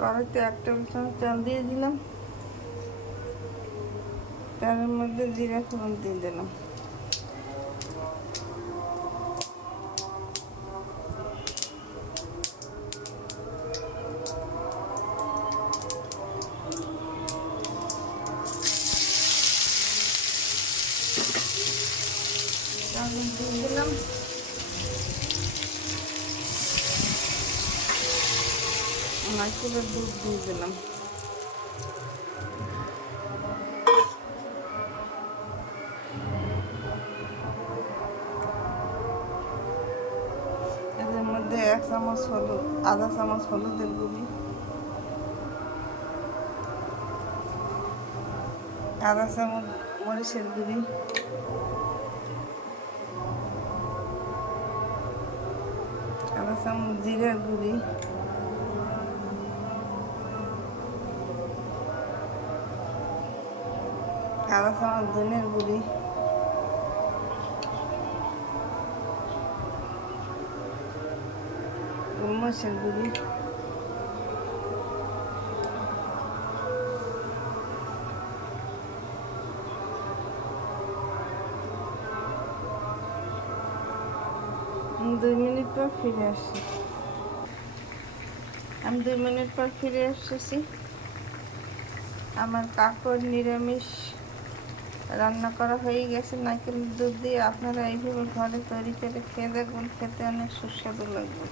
কড়াইতে 1 টেবিল চামচ তেল দিয়ে দিলাম। তেলের মধ্যে জিরা ফোড়ন দিয়ে দিলাম। দিয়ে দিলাম নারকেলের দুধ দিয়ে দিলাম। এদের মধ্যে 1 চামচ হলুদ, আধা চামচ হলুদের গুঁড়ি, আধা চামচ মরিচের গুঁড়ি, আধা চামচ জিরার গুঁড়ি, আধা চামচ ধনের গুঁড়ি, গোলমরিচের গুঁড়ি, আমি 2 মিনিট পর ফিরে আসছি। আমি 2 মিনিট পর ফিরে এসেছি। আমার কাঁকড় নিরামিষ রান্না করা হয়ে গেছে নারকেল দুধ দিয়ে। আপনারা এইভাবে ঘরে তৈরি করে খেয়ে দেখবেন, খেতে অনেক সুস্বাদু লাগবে।